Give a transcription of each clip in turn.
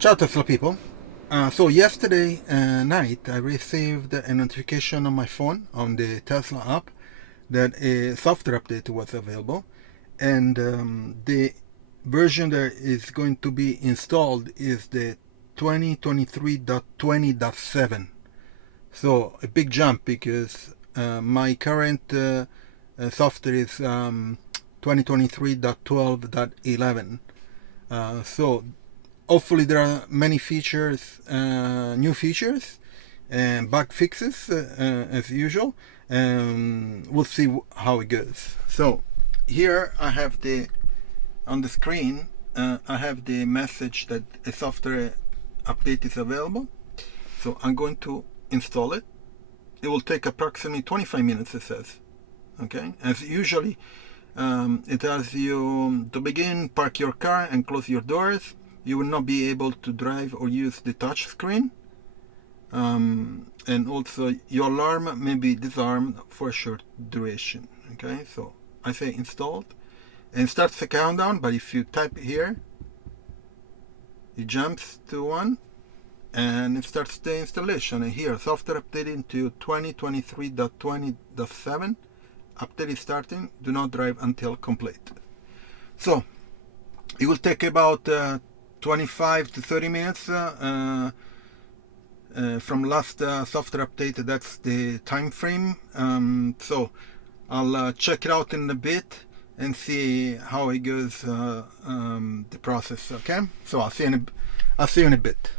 Ciao Tesla people. So yesterday night I received a notification on my phone on the Tesla app that a software update was available, and the version that is going to be installed is the 2023.20.7. So a big jump because my current software is 2023.12.11. So hopefully there are many features, new features and bug fixes as usual. We'll see how it goes. So here I have on the screen I have the message that a software update is available. So I'm going to install it. It will take approximately 25 minutes, it says. Okay, as usually it tells you to begin, park your car and close your doors. You will not be able to drive or use the touch screen. And also your alarm may be disarmed for a short duration. Okay, so I say installed and starts the countdown, but if you type here, it jumps to 1 and it starts the installation. And here, software updating to 2023.20.7. Update is starting. Do not drive until complete. So it will take about 25 to 30 minutes from last software update. That's the time frame. So I'll check it out in a bit and see how it goes, the process. Okay, so I'll see you in a bit.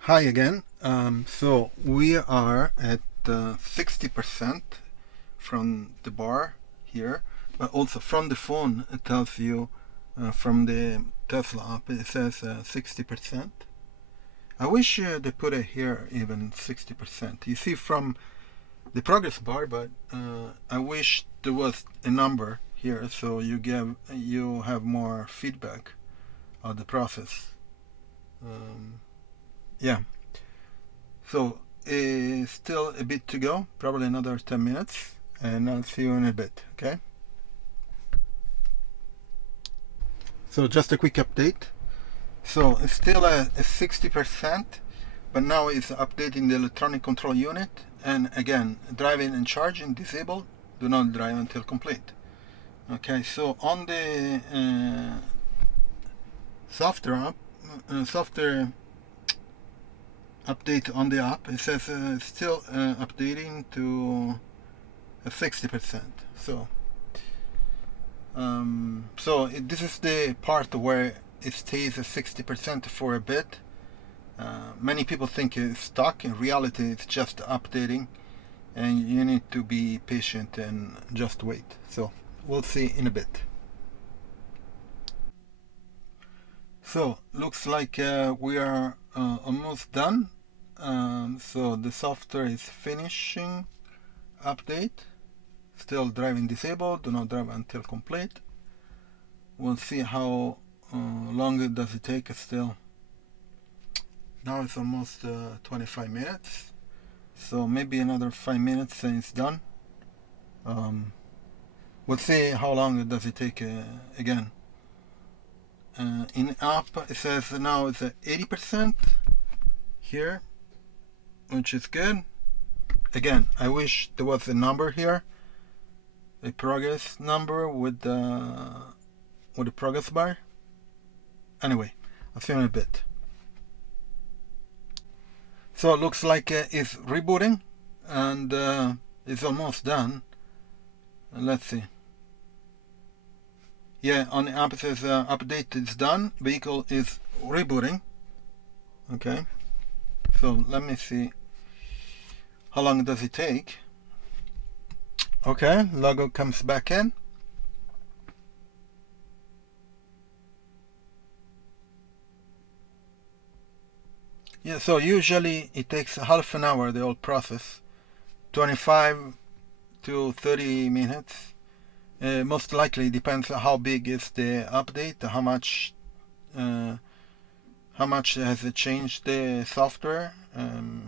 Hi again. So we are at 60% from the bar here, but also from the phone it tells you from the Tesla app it says 60%. I wish they put it here even 60%. You see from the progress bar, but I wish there was a number here so you have more feedback of the process. Yeah. So it's still a bit to go, probably another 10 minutes, and I'll see you in a bit, okay? So just a quick update. So it's still a 60%, but now it's updating the electronic control unit. And again, driving and charging disabled. Do not drive until complete. Okay, so on the software update on the app, it says still updating to 60%. So this is the part where it stays at 60% for a bit. Many people think it's stuck. In reality, it's just updating, and you need to be patient and just wait. So we'll see in a bit. So looks like we are almost done. So the software is finishing update. Still driving disabled. Do not drive until complete. We'll see how long it does it take. Still, now it's almost 25 minutes. So maybe another 5 minutes and it's done. We'll see how long does it take again. In app it says now it's at 80% here, which is good. Again, I wish there was a number here, a progress number with the progress bar. Anyway, I'll see you in a bit. So it looks like it's rebooting and it's almost done. Let's see. Yeah, on the app it says update is done, vehicle is rebooting. Okay, so let me see how long does it take. Okay, logo comes back in. Yeah, so usually it takes half an hour, the whole process, 25 to 30 minutes. Most likely depends on how big is the update, how much has it changed the software,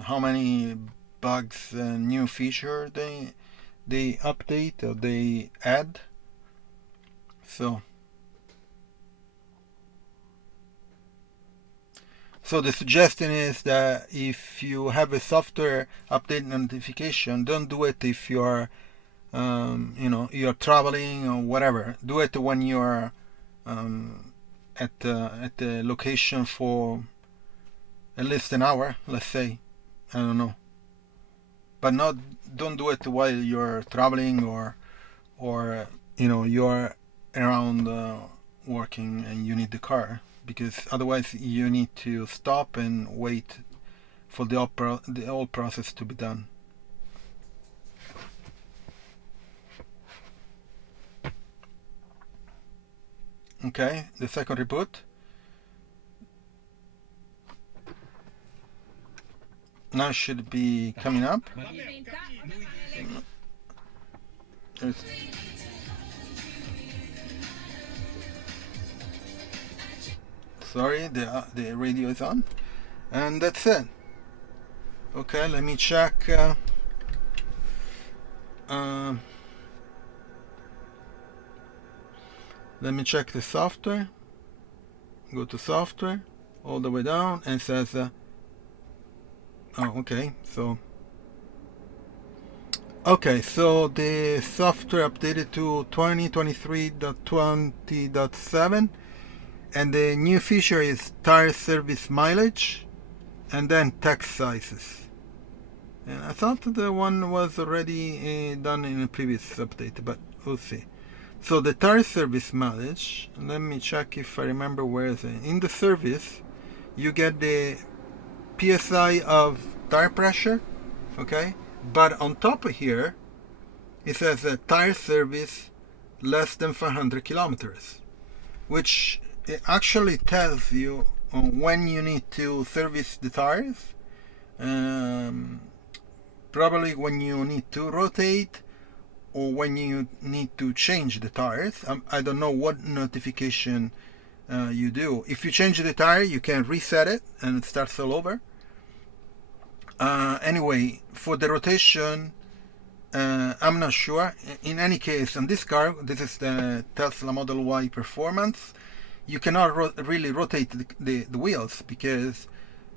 how many bugs and new feature they update or they add. So So the suggestion is that if you have a software update notification, don't do it if you're you're traveling or whatever. Do it when you're at the location for at least an hour, let's say. I don't know, but don't do it while you're traveling or you're around working and you need the car, because otherwise you need to stop and wait for the whole process to be done. Okay, the second reboot. Now should be coming up. Sorry, the radio is on, and that's it. Okay, let me check. Let me check the software. Go to software, all the way down, and it says. Okay, so the software updated to 2023.20.7, and the new feature is tire service mileage, and then text sizes. And I thought the one was already done in a previous update, but we'll see. So the tire service mileage, let me check if I remember where is it. In the service, you get the PSI of tire pressure, okay? But on top of here, it says tire service less than 500 kilometers, which it actually tells you when you need to service the tires, probably when you need to rotate or when you need to change the tires. I don't know what notification you do. If you change the tire, you can reset it and it starts all over. Anyway, for the rotation, I'm not sure. In any case, on this car, this is the Tesla Model Y Performance, you cannot really rotate the wheels, because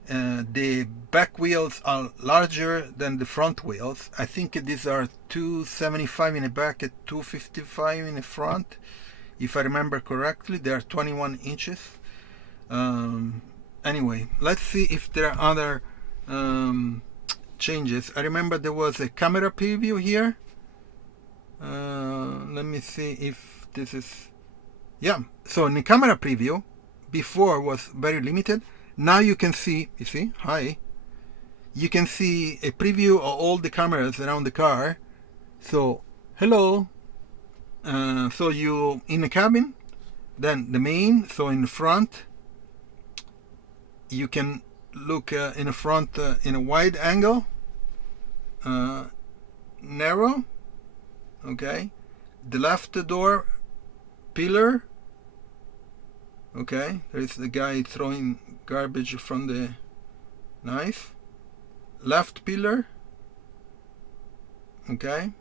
the back wheels are larger than the front wheels. I think these are 275 in the back and 255 in the front, if I remember correctly. They are 21 inches. Anyway, let's see if there are other changes. I remember there was a camera preview here. Let me see if this is... Yeah, so in the camera preview, before was very limited. Now you can see, you see, hi. You can see a preview of all the cameras around the car. So, hello. So you, in the cabin, then the main, so in the front, you can look in the front in a wide angle, narrow, okay. The left door pillar, okay, there's the guy throwing garbage from the knife. Left pillar, okay.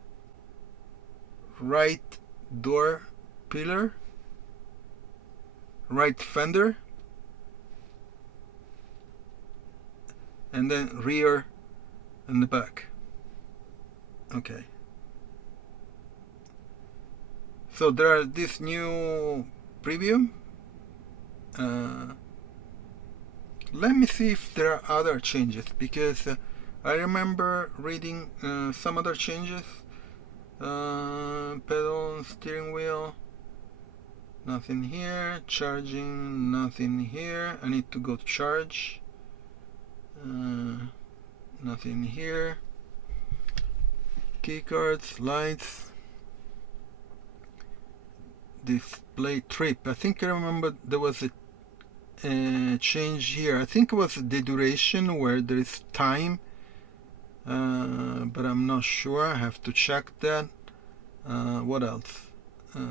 Right door pillar, right fender, and then rear and the back. Okay. So there are this new preview. Let me see if there are other changes, because I remember reading some other changes. Pedal, steering wheel, nothing here. Charging, nothing here. I need to go to charge. Nothing here. Key cards, lights, display trip. I think I remember there was a change here. I think it was the duration where there is time, but I'm not sure. I have to check that. What else?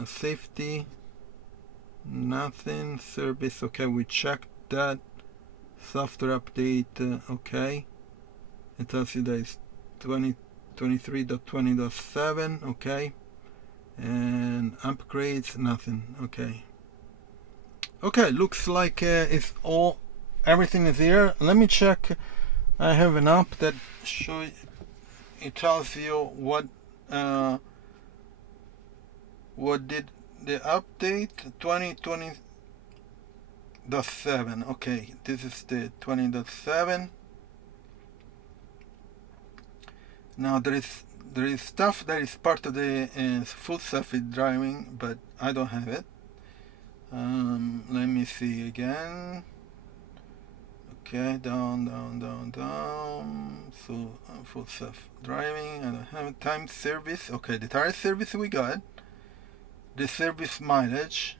Safety, nothing. Service, okay, we checked that. Software update, okay. It tells you that it's 2023.20.7, okay. And upgrades, nothing, okay. Okay, looks like it's all everything is here. Let me check. I have an app that it tells you what did the update 2020.7. Okay, this is the 20.7. Now there is stuff that is part of the full self-driving, but I don't have it. Let me see again. Okay, down. So full self-driving. I don't have time service. Okay, the tire service we got. The service mileage.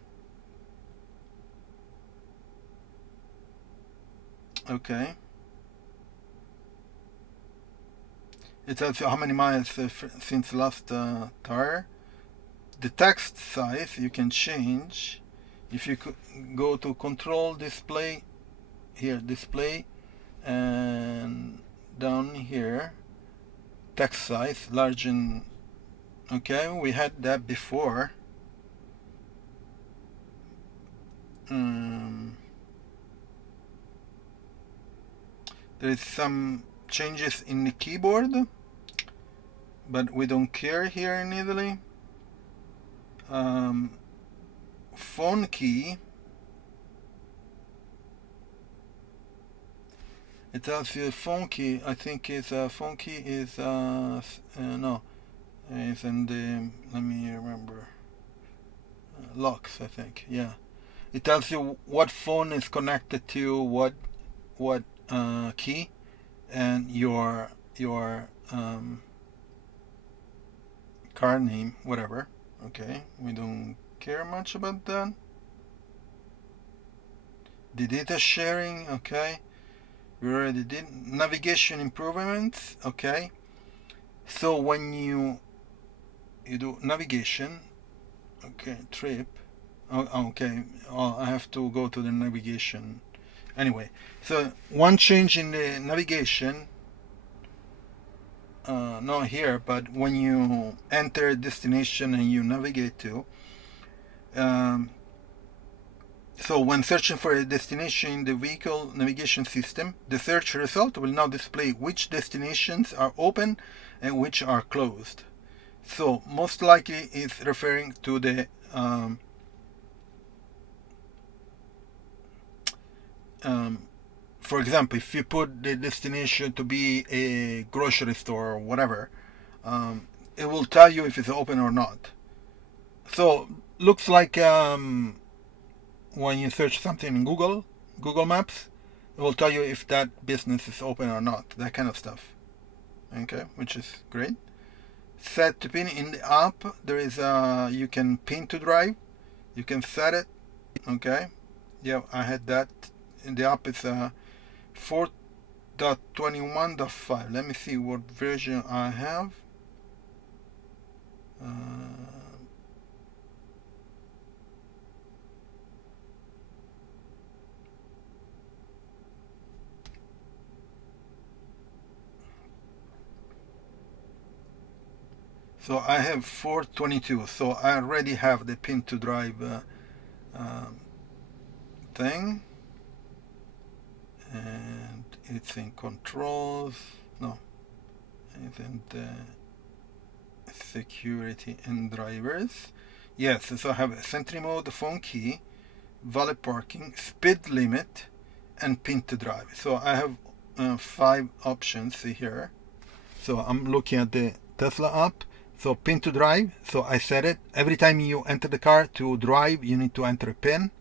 Okay. It tells you how many miles since last tire. The text size you can change. If you go to control display, here display, and down here text size large and okay, we had that before. There is some changes in the keyboard, but we don't care here in Italy. Phone key, it tells you phone key. I think it's phone key is no, it's in the, let me remember, locks, I think. Yeah, it tells you what phone is connected to what key, and your car name, whatever. Okay, we don't care much about that. The data sharing, okay, we already did. Navigation improvements, okay. So when you do navigation, okay, trip, okay, I have to go to the navigation. Anyway, so one change in the navigation, not here, but when you enter a destination and you navigate to, so when searching for a destination in the vehicle navigation system, the search result will now display which destinations are open and which are closed. So most likely it's referring to the for example, if you put the destination to be a grocery store or whatever, it will tell you if it's open or not. So looks like when you search something in Google Maps, it will tell you if that business is open or not, that kind of stuff. Okay, which is great. Set to pin in the app. There is you can pin to drive. You can set it. Okay, yeah, I had that. In the app is 4.21.5. Let me see what version I have. So I have 4.22. So I already have the pin to drive thing. And it's in controls. No, it's in the security and drivers. Yes, so I have sentry mode, phone key, valet parking, speed limit, and pin to drive. So I have 5 options here. So I'm looking at the Tesla app. So pin to drive. So I set it. Every time you enter the car to drive, you need to enter a pin,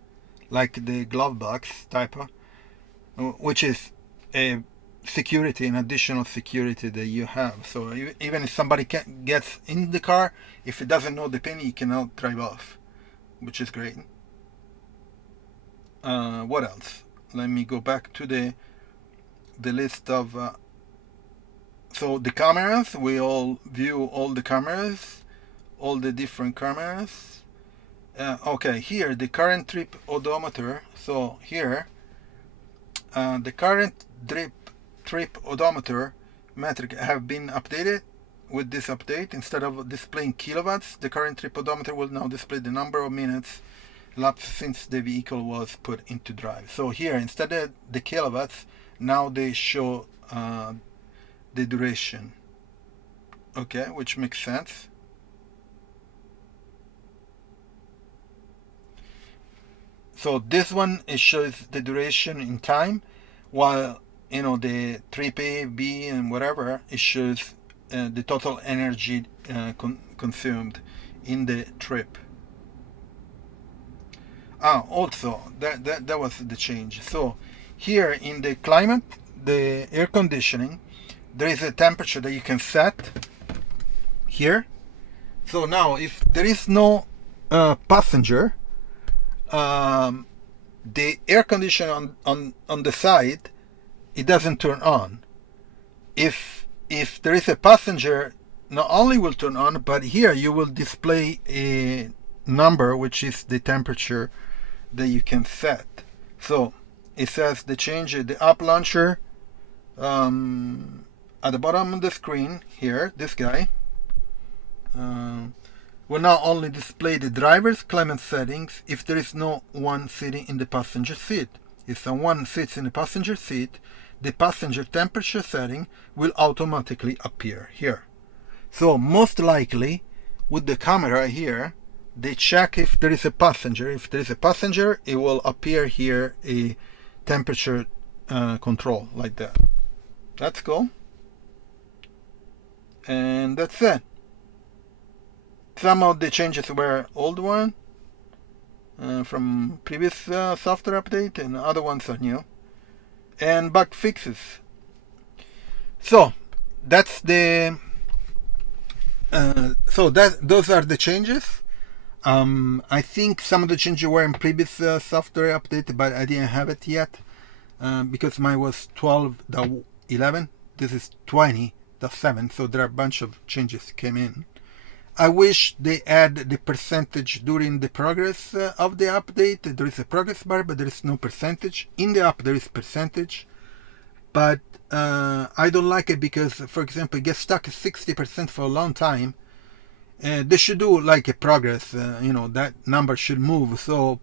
like the glove box type of, which is a security, an additional security that you have. So even if somebody gets in the car, if it doesn't know the pin, you cannot drive off, which is great. What else? Let me go back to the list of so the cameras, we all view all the cameras, all the different cameras. Okay, here the current trip odometer. So here the current trip odometer metric have been updated with this update. Instead of displaying kilowatts, the current trip odometer will now display the number of minutes lapsed since the vehicle was put into drive. So here, instead of the kilowatts, now they show the duration. Okay, which makes sense. So this one, it shows the duration in time, while the 3P, B, and whatever, it shows the total energy consumed in the trip. Also that was the change. So here in the climate, the air conditioning, there is a temperature that you can set here. So now if there is no passenger, the air conditioner on the side, it doesn't turn on. If there is a passenger, not only will turn on, but here you will display a number, which is the temperature that you can set. So it says the change, the app launcher at the bottom of the screen here, this guy will now only display the driver's climate settings if there is no one sitting in the passenger seat. If someone sits in the passenger seat, the passenger temperature setting will automatically appear here. So most likely with the camera here, they check if there is a passenger. If there is a passenger, it will appear here a temperature control like that. That's cool. And that's it. Some of the changes were old one from previous software update, and other ones are new. And bug fixes. So that's the those are the changes. I think some of the changes were in previous software update, but I didn't have it yet because mine was 12.11. This is 20.7, so there are a bunch of changes came in. I wish they add the percentage during the progress of the update. There is a progress bar, but there is no percentage. In the app, there is percentage, but I don't like it because, for example, it gets stuck at 60% for a long time. They should do like a progress, that number should move, so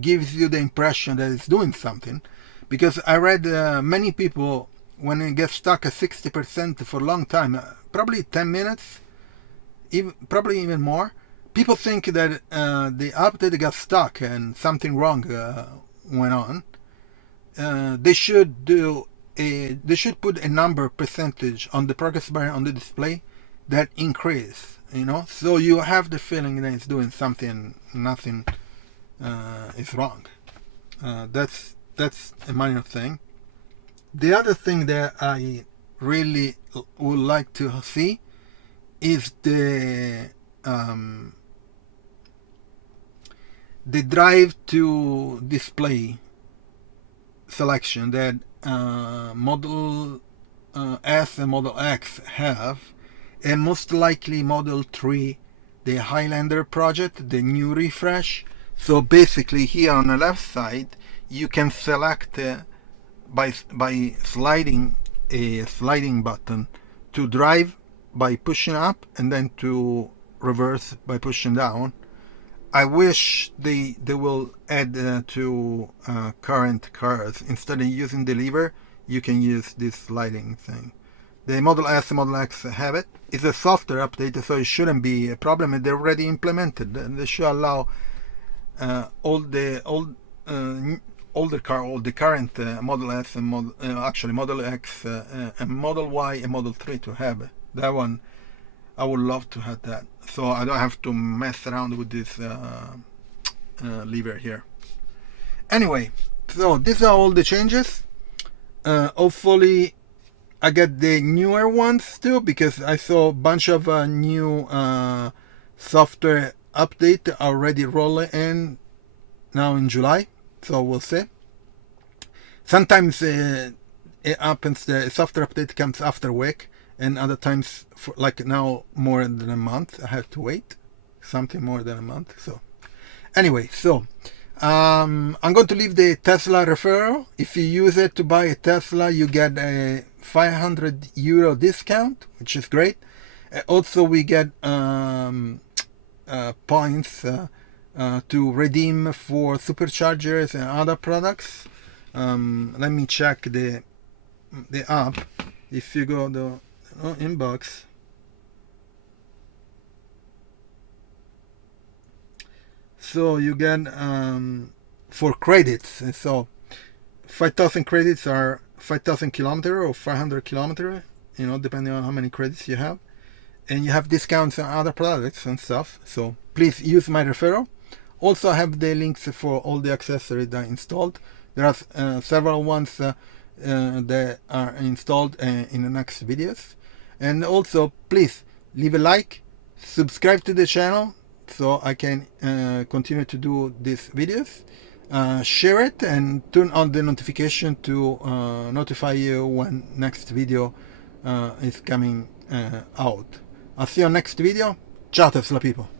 gives you the impression that it's doing something. Because I read many people, when it gets stuck at 60% for a long time, probably 10 minutes, probably even more, people think that the update got stuck and something wrong went on. They should put a number percentage on the progress bar on the display that increase, so you have the feeling that it's doing something, nothing is wrong. That's a minor thing. The other thing that I really would like to see is the drive to display selection that Model S and Model X have, and most likely Model 3, the Highlander project, the new refresh. So basically here on the left side you can select by sliding a sliding button to drive by pushing up, and then to reverse by pushing down. I wish they will add to current cars, instead of using the lever, you can use this sliding thing. The Model S and Model X have it. It's a software update, so it shouldn't be a problem. They're already implemented. They should allow all the current Model S and Model X and Model Y and Model 3 to have that one. I would love to have that, so I don't have to mess around with this lever here. Anyway, so these are all the changes. Hopefully I get the newer ones too, because I saw a bunch of new software update already rolling in now in July, so we'll see. Sometimes it happens, the software update comes after a week, and other times, like now, more than a month. I have to wait something more than a month. So anyway, so I'm going to leave the Tesla referral. If you use it to buy a Tesla, you get a €500 discount, which is great. Also we get points to redeem for Superchargers and other products. Let me check the app. If you go to inbox, so you get for credits. So 5,000 credits are 5,000 kilometer or 500 kilometer, depending on how many credits you have, and you have discounts on other products and stuff. So please use my referral. Also, I have the links for all the accessories that I installed. There are several ones that are installed in the next videos. And also, please leave a like, subscribe to the channel so I can continue to do these videos. Share it and turn on the notification to notify you when next video is coming out. I'll see you on next video. Ciao Tesla people.